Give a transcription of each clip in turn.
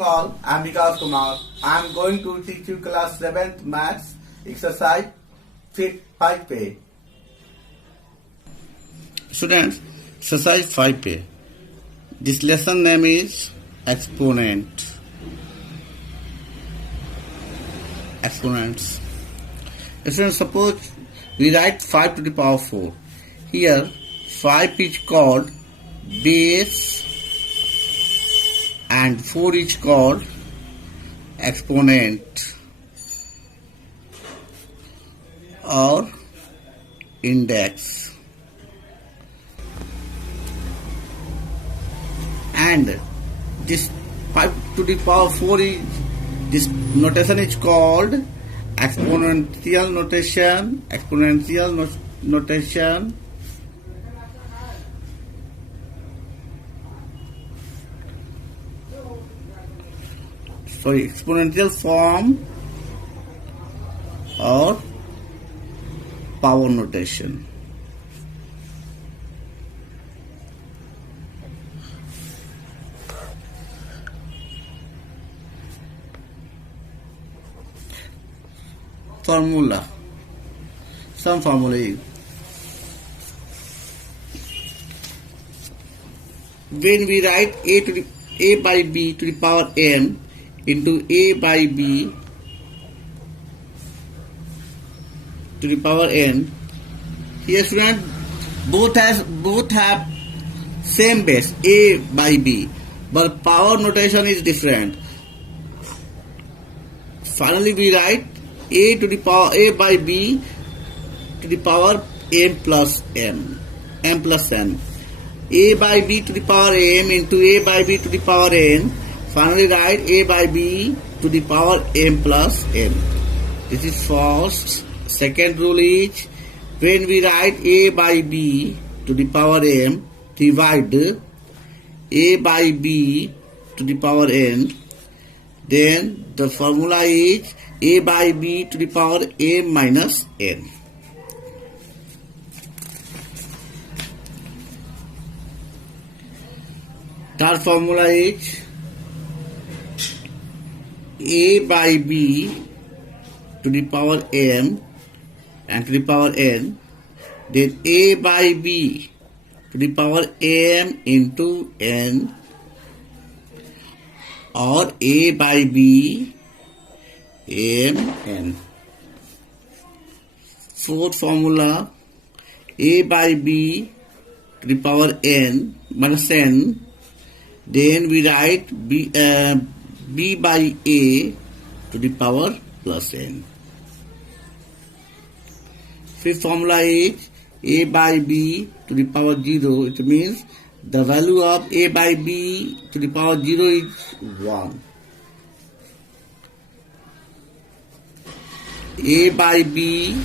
All, I'm Vikas Kumar. I'm going to teach you class 7th maths exercise 5A. Students, exercise 5A. This lesson name is exponent. Exponents. Students, suppose we write 5 to the power 4. Here 5 is called base and 4 is called exponent or index. And this 5 to the power 4 is, this notation is called exponential notation. Notation. Sorry, exponential form or power notation. Formula. Some formula is when we write a by b to the power n into a by b to the power n. Here, student, both have same base a by b, but power notation is different. Finally, we write a to the power a by b to the power m plus n. A by b to the power m into a by b to the power n. Finally, write a by b to the power m plus n. This is first. Second rule is when we write a by b to the power m, divide a by b to the power n. Then the formula is a by b to the power m minus n. Third formula is a by b to the power m and to the power n, then a by b to the power m into n, or a by b m n. Fourth formula, a by b to the power n minus n, then we write b by a to the power plus n. Fifth formula is a by b to the power 0. It means the value of a by b to the power 0 is 1. A by b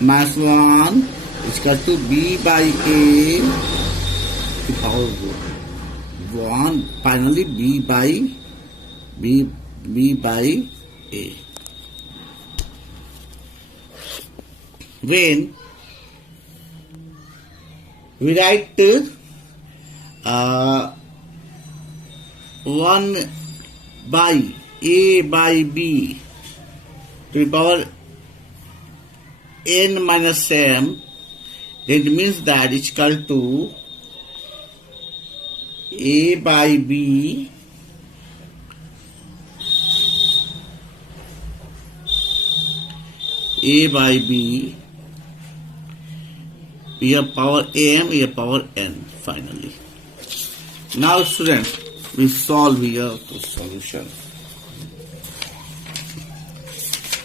minus 1 is equal to b by a to the power 1. Finally, b by a. When we write 1 by a by b to the power n minus m, it means that it's equal to a by b here power m, here power n finally. Now, students, we solve here the solution.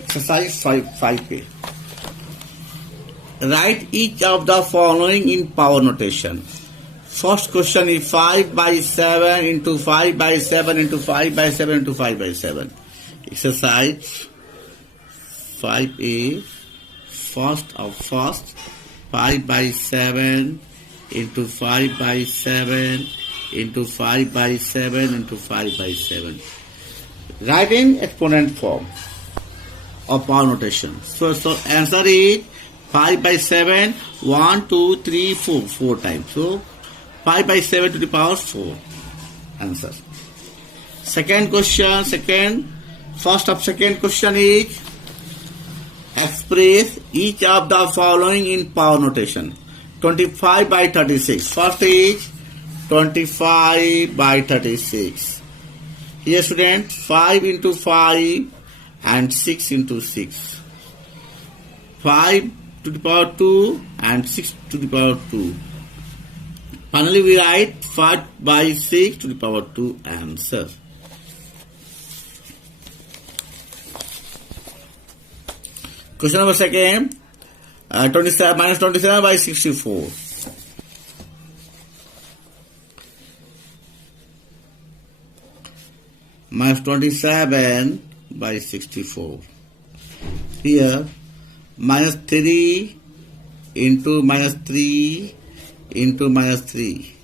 Exercise 5A. Write each of the following in power notation. First question is 5 by 7 into 5 by 7 into 5 by 7 into 5 by 7. Exercise 5A. First 5 by 7 into 5 by 7 into 5 by 7 into 5 by 7. Write in exponent form of power notation. So answer is 5 by 7, 1, 2, 3, 4 times. So 5 by 7 to the power 4. Answer. Second question, first second question is express each of the following in power notation. 25 by 36. First is 25 by 36. Here student, 5 into 5 and 6 into 6. 5 to the power 2 and 6 to the power 2. Finally we write 5 by 6 to the power 2 answer. Question number second, 27 minus 27 by 64. Minus 27 by 64. Here, minus 3 into minus 3 into minus 3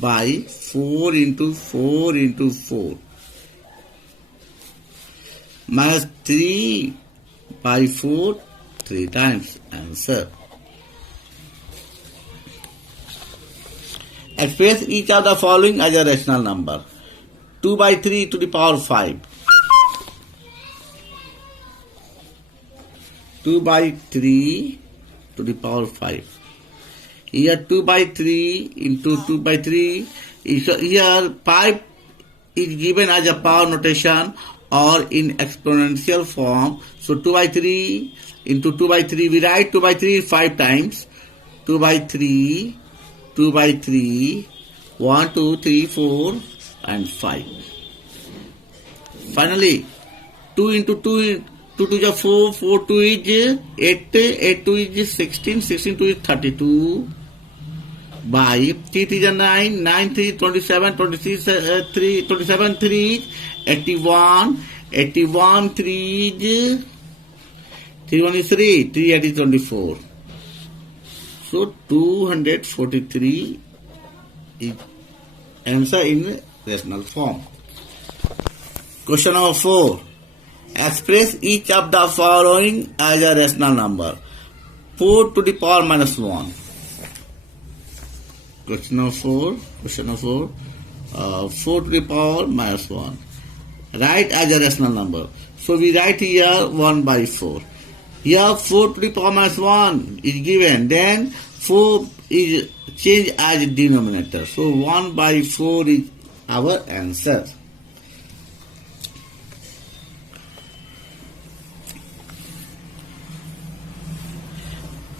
by 4 into 4 into 4. Minus 3 by 4, 3 times. Answer. Express each of the following as a rational number. 2 by 3 to the power 5. 2 by 3 to the power 5. Here 2 by 3 into 2 by 3. Here 5 is given as a power notation or in exponential form. So 2 by 3 into 2 by 3. We write 2 by 3 5 times. 2 by 3, 2 by 3, 1, 2, 3, 4 and 5. Finally, 2 into 2, 2 to the 4, 4 2 is 8, 8 2 is 16, 16 2 is 32 by 3 3 is 9, 9 3 is 27, 27 3 is 81, 81 3 is 3 1 is 3, 3 8 is 24. So 243 is answer in rational form. Question number 4. Express each of the following as a rational number. 4 to the power minus 1. Question number 4. 4 to the power minus 1. Write as a rational number. So we write here 1 by 4. Here 4 to the power minus 1 is given. Then 4 is changed as a denominator. So 1 by 4 is our answer.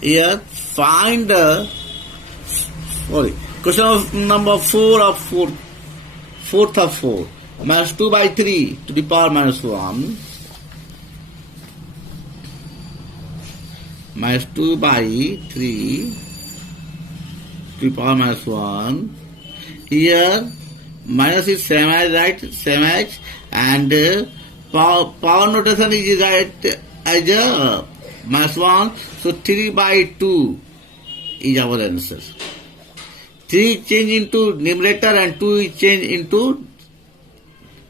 Here find question number 4 of 4, fourth of 4 minus 2 by 3 to the power minus 1 minus 2 by 3 to the power minus 1. Here minus is same as, right? Same as, and power notation is right as a minus 1. So 3 by 2 is our answer. 3 is changed into numerator and 2 is changed into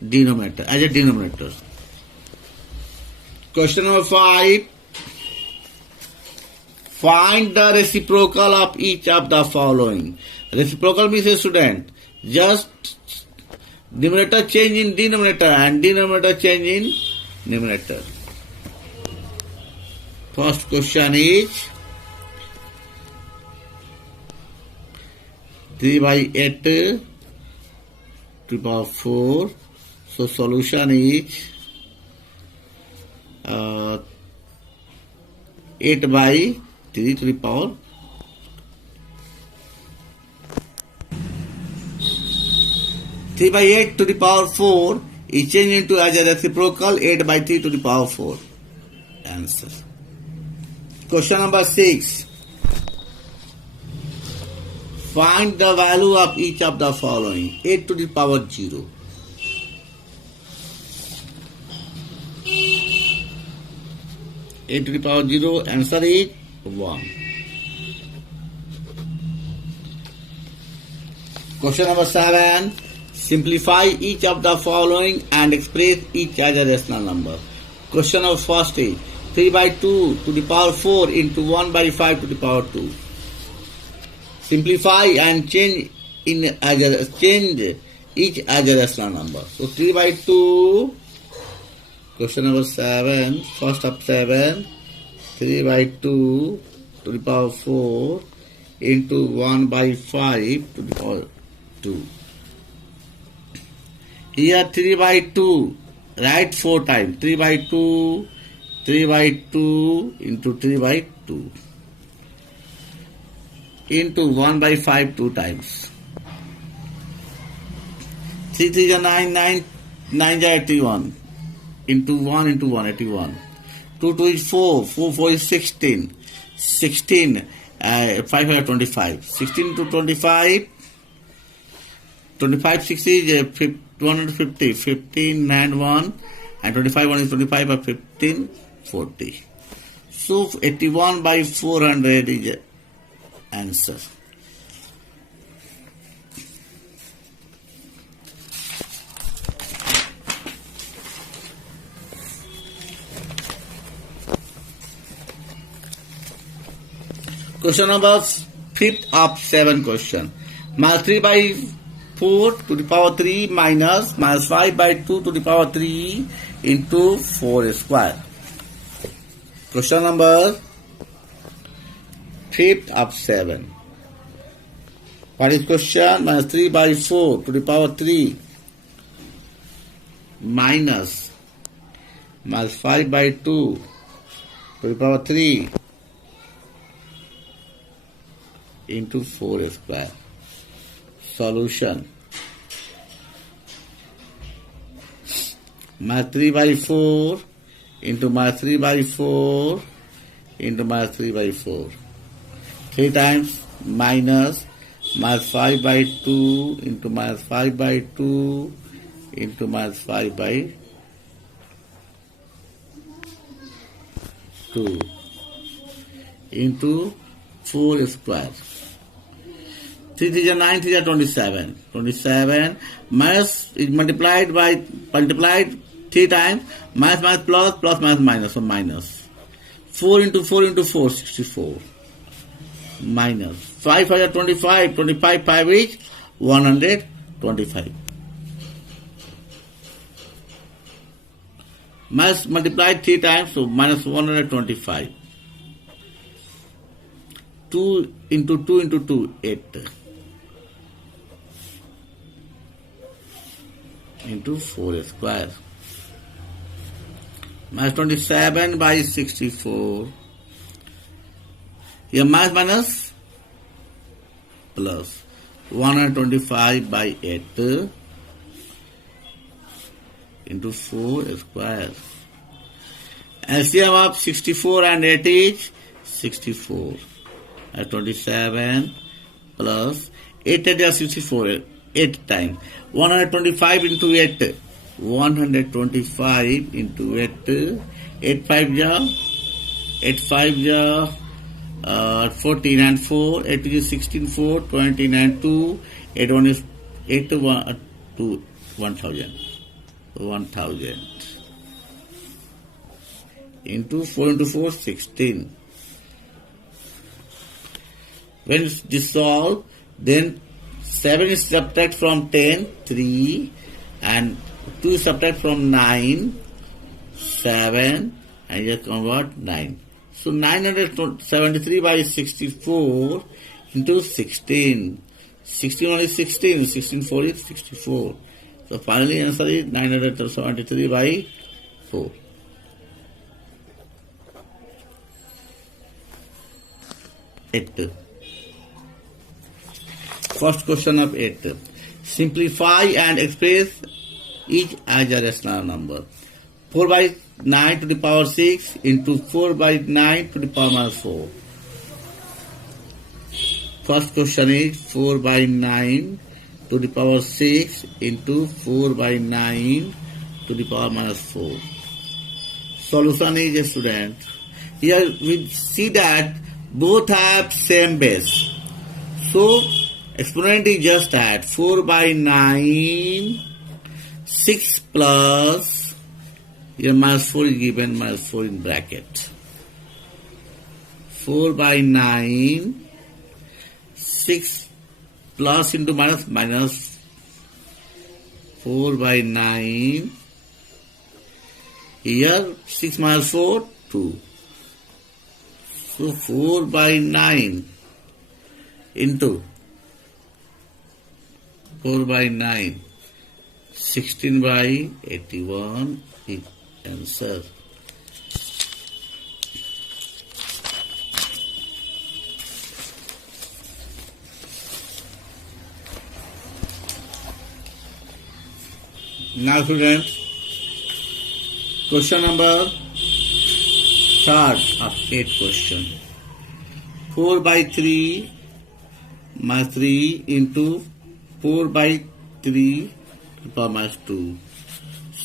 denominator, as a denominator. Question number 5. Find the reciprocal of each of the following. Reciprocal means, a student, just numerator change in denominator and denominator change in numerator. First question is 3 by 8 to the power 4. So solution is 8 by 3 to the power 3 by 8 to the power 4 is changed into as a reciprocal 8 by 3 to the power 4. Answer. Question number 6. Find the value of each of the following. 8 to the power 0. 8 to the power 0. Answer is 1. Question number 7. Simplify each of the following and express each as a rational number. Question number first is 3 by 2 to the power 4 into 1 by 5 to the power 2. Simplify and change in each as a rational number. So 3 by 2, question number 7, first of 7, 3 by 2 to the power 4 into 1 by 5 to the power 2. Here 3 by 2, write 4 times. 3 by 2, 3 by 2 into 3 by 2 into 1 by 5 2 times. 3 3 is 9, 9 9 is 81 into 1 into 1 81. 2 2 is 4, 4 4 is 16, 16 5 5 25, 16 to 25, 25 60 is 250, 15 and 1 and 25 1 is 25 by 15 40. So 81 by 400 is the answer. Question number 5th of 7 question. Minus 3 by 4 to the power 3 minus 5 by 2 to the power 3 into 4 square. Question number 5th of 7. What is question? Minus 3 by 4 to the power 3 minus 5 by 2 to the power 3 into 4 square. Solution. Minus 3 by 4 into minus 3 by 4 into minus 3 by 4. 3 times minus 5 by 2 into minus 5 by 2 into minus 5 by 2 into 4 square. 3 3 is 9, 3 is 27. 27 minus is multiplied 3 times, minus plus minus, so minus. 4 into 4 into 4, 64. Minus 5 5 is 25, 25 5 is 125. Minus multiplied 3 times, so minus 125. 2 into 2 into 2, 8. Into 4 square. Minus 27 by 64. Here minus plus 125 by 8 into 4 square. LCM of 64 and 8 is 64. 27 plus 8 is 64. 8 times 125 into 8, 125 into 8, 8 5 ja 14 and 4, 8 is 16 4, 29 2, 8 1 is 8 1 2 1000 into 4 into 4 16. When it's dissolved, then 7 is subtract from 10, 3, and 2 is subtract from 9, 7, and you convert 9. So 973 by 64 into 16. 61 is 16, 16 4 is 64. So finally answer is 973 by 4. 8. First question of 8. Simplify and express each as a rational number. 4 by 9 to the power 6 into 4 by 9 to the power minus 4. First question is 4 by 9 to the power 6 into 4 by 9 to the power minus 4. Solution is, student. Here we see that both have same base. So exponent is just add 4 by 9, 6 plus, here minus 4 is given, minus 4 in bracket. 4 by 9, 6 plus into minus, minus 4 by 9. Here 6 minus 4, 2. So 4 by 9 into 4 by 9, 16 by 81 is answer. Now students, question number 3rd of 8 question. 4 by 3 minus 3 into 4 by 3 to the power minus 2.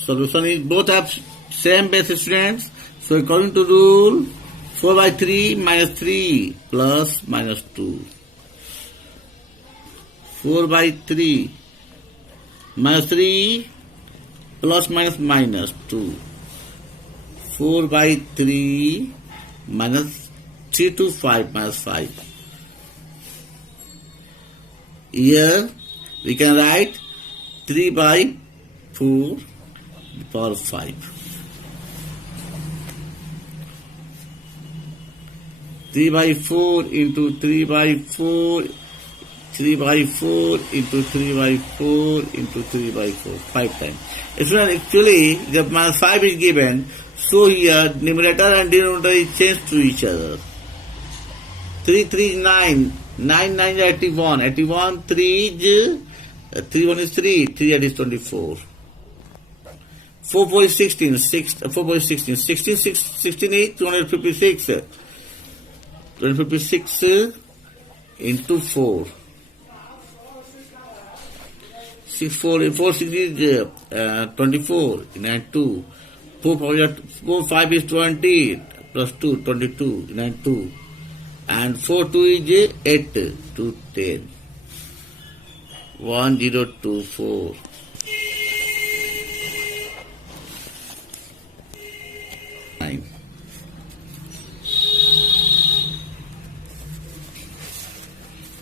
Solution is both have same base students. So according to rule, 4 by 3 minus 3 plus minus 2. 4 by 3 minus 3 plus minus minus 2. 4 by 3 minus 3 to 5 minus 5. Here we can write 3 by 4 to the power 5. 3 by 4 into 3 by 4, 3 by 4 into 3 by 4 into 3 by 4, 5 times. Actually, the minus 5 is given, so here numerator and denominator is changed to each other. 3 3 is 9, 9 9 is 81, 81 3 is 3 1 is 3, 3 8 is 24. 4 4 is 16, 4 4 is 16, 16 16 is 256. 256 into 4. 6 4 6 is 24, 9 2. 4 5 is 20 plus 2, 22, 9 2. And 4 2 is 8, 2 10. 1 0 2 4.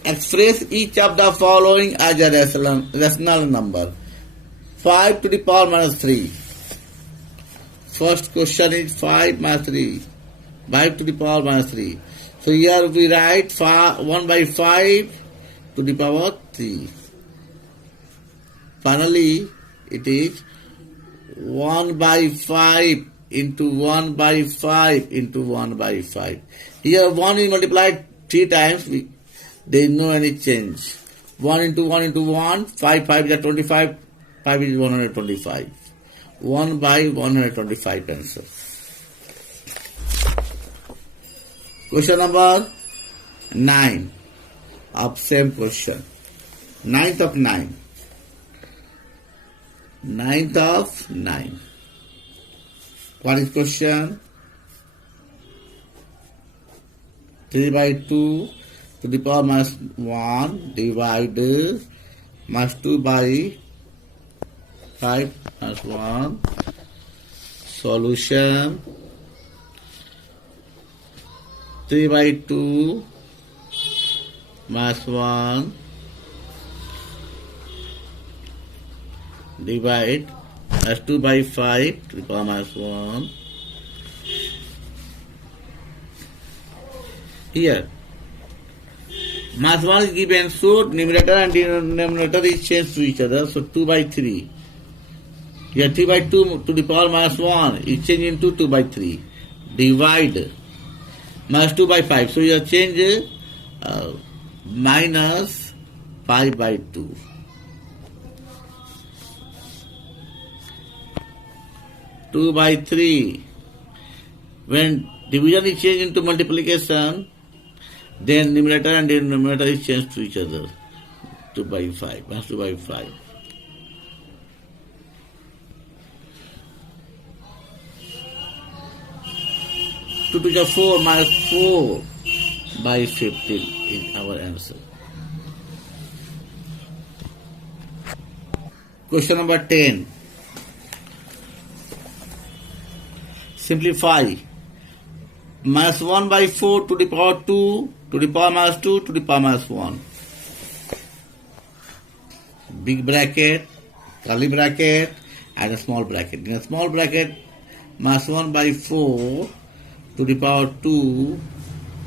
Express each of the following as a rational number. 5 to the power minus 3. First question is 5 minus 3. 5 to the power minus 3. So here we write 1 by 5 to the power 3. Finally, it is 1 by 5 into 1 by 5 into 1 by 5. Here 1 is multiplied 3 times. There is no any change. 1 into 1 into 1, 5 5 is 25, 5 is 125. 1 by 125 answer. Question number 9 of same question. 9th of 9. 9th of 9. What is question? 3 by 2 to the power minus 1 divide minus 2 by 5 minus 1. Solution 3 by 2 minus 1 divide minus 2 by 5 to the power minus 1. Here minus 1 is given, so numerator and denominator is changed to each other. So 2 by 3. Here 3 by 2 to the power minus 1 is changed into 2 by 3. Divide minus 2 by 5. So you change minus 5 by 2. Two by 3. When division is changed into multiplication, then numerator and denominator is changed to each other. 2 by 5. Minus 2 by 5. 2 to the 4 minus 4 by 15 is our answer. Question number 10. Simplify. Minus 1 by 4 to the power 2 to the power minus 2 to the power minus 1. Big bracket curly bracket and a small bracket. In a small bracket, minus 1 by 4 to the power 2.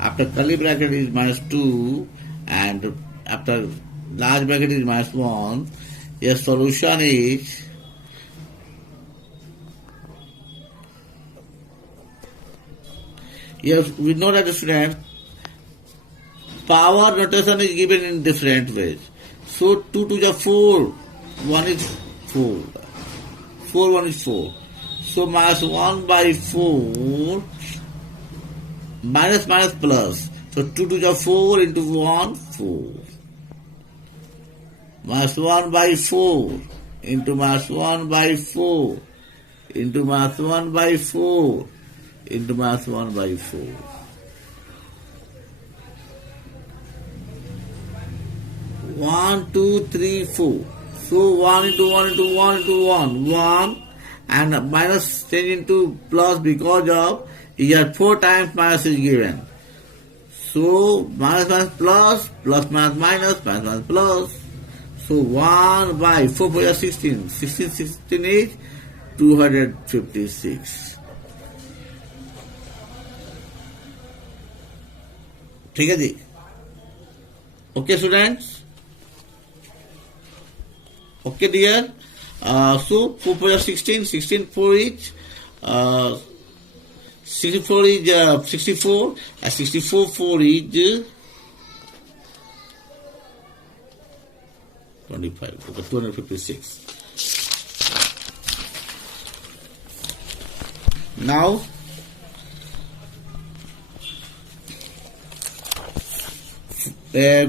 After curly bracket is minus 2 and after large bracket is minus 1. Your solution is yes, we know that the student power notation is given in different ways. So 2 to the 4, 1 is 4. 4, 1 is 4. So minus 1 by 4 minus minus plus. So 2 to the 4 into 1, 4. Minus 1 by 4 into minus 1 by 4 into minus 1 by 4 into minus 1 by 4. 1, 2, 3, 4. So 1 into 1 into 1 into 1, 1 and minus change into plus because of here 4 times minus is given. So minus minus plus, plus minus minus, minus minus plus. So 1 by 4 for 16. 16 is 256. ठीक है जी. Okay students. Okay dear. So 4 for 16, 16 for each. 64 is 64 and 64 for each 25. Okay, 256. Now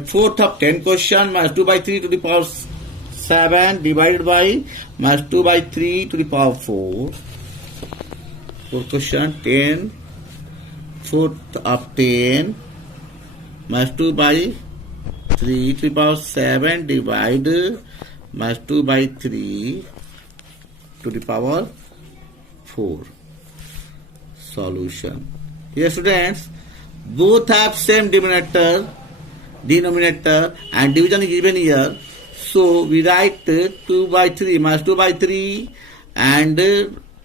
fourth of 10 question minus 2 by 3 to the power 7 divided by minus 2 by 3 to the power 4. Fourth question 10. Fourth of 10 minus 2 by 3 to the power 7 divided minus 2 by 3 to the power 4. Solution. Here students, both have same denominator and division is given here. So we write 2 by 3 minus 2 by 3 and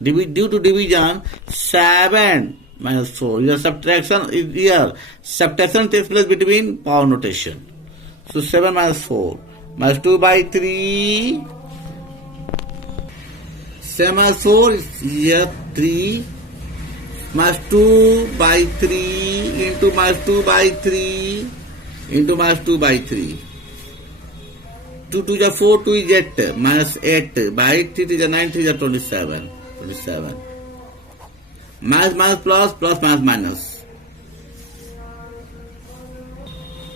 due to division 7 minus 4. Here subtraction is here. Subtraction takes place between power notation. So 7 minus 4 minus 2 by 3. 7 minus 4 is here 3 minus 2 by 3 into minus 2 by 3 into minus 2 by 3. 2 to the 4, 2 is 8 minus 8 by 3 to the 9, 3 is 27. 27. Minus minus plus, plus minus minus.